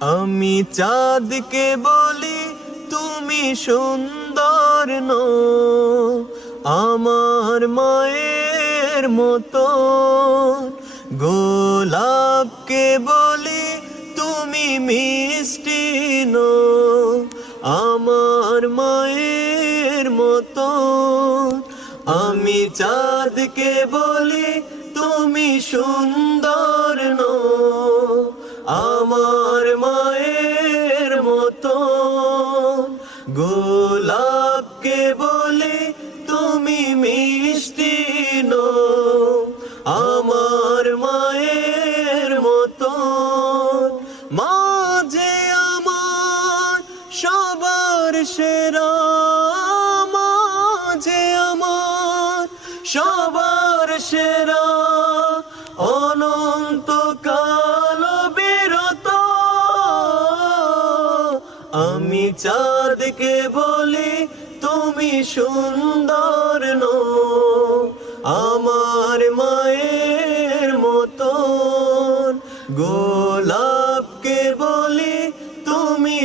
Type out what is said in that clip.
আমি চাঁদকে বলি তুমি সুন্দর নও, আমার মায়ের মতো। গোলাপকে বলি তুমি মিষ্টি নও, আমার মায়ের মতো। আমি চাঁদকে বলি তুমি সুন্দর নও, আমার মায়ের মতো। গোলাপকে বলি তুমি মিষ্টি নও, আমার মায়ের মতো। মা যে আমার সবার সেরা, মা যে আমার সবার সেরা, অনন্তকাল বিরত। আমি চাঁদকে বলি তুমি সুন্দর নও, আমার মায়ের মতো। গোলাপকে বলি তুমি